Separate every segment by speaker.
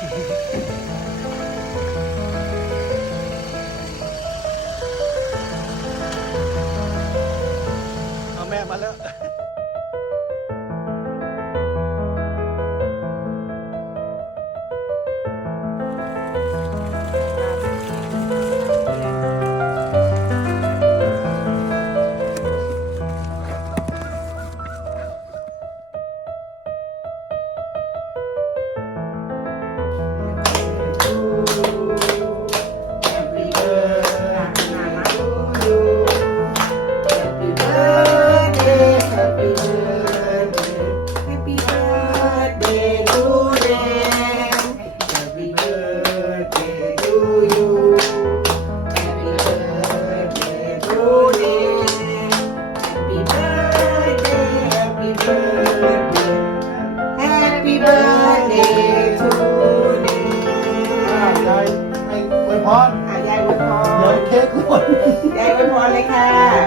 Speaker 1: เอาแม่มาแล้วยายอวยพรเดี๋ยวเค้กหมดยายอวยพรเลยค่ะ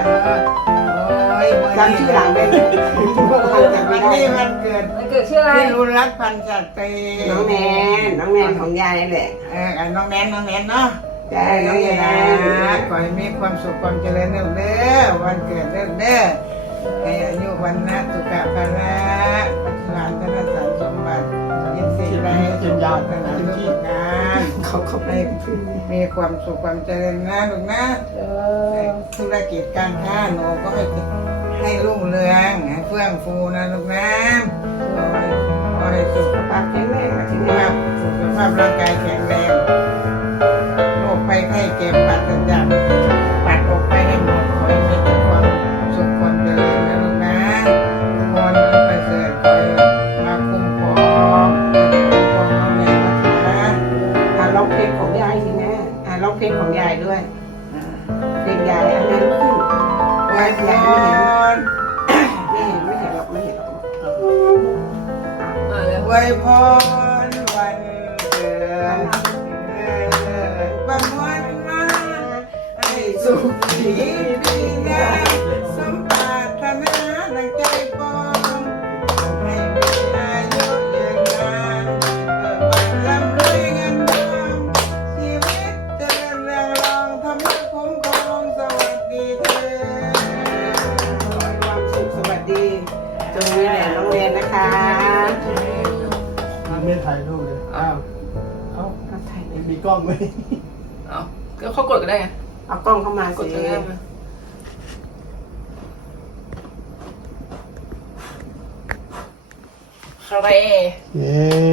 Speaker 1: จำชื่อหลังได้วันนี้วันเกิดชื่ออะไรพี่รุนรัตน์พันธ์จัดไปน้องแนนของยายแหละน้องแนนเนาะใช่น้องแนนขอให้มีความสุขความเจริญเด้อวันเกิดเด้อให้อายุวันนะสุขภาระปัจจุบันธนสารสมบัติยินดีไรสุขภาพธนาลูกงานเขาไปมีความสุขความเจริญนะลูกนะธุรกิจการค้าหนูก็ให้รุ่งเรืองเฟื่องฟูนะลูกนะขอให้สุขภาพแข็งแรงสุขภาพร่างกายแข็งแรงโรคภัยไข้เจ็บปัดออกไปให้หมดขอให้มีแต่ความสุขความเจริญนะลูกนะพรมันประเสริฐคอยมาคุ้มครองน้องเนี่ยนะคะร้องเพลงของยายสิแม่ร้องเพลงของยายด้วยเพลงยายอันนั้นขึ้นยายไม่เห็นหรอกไว้พรวันเกิดประมวลมาให้สุขีปีนาสมปรารถนาดังใจปองให้มีอายุยืนนานเกิดวันร่ำรวยเงินทองชีวิตเจริญเรืองรองทำให้คุ้มครองสวัสดีเธอขอให้ความสุขสวัสดีตรงนี้แหละน้องเรียนนะคะไม่ถ่ายรูปเลยเอาถ่ายมีกล้องไหม
Speaker 2: เอาก็เขากดก็ได้ไง
Speaker 1: เอากล้องเข้ามาก
Speaker 2: ดก็ได้มาคาเฟ่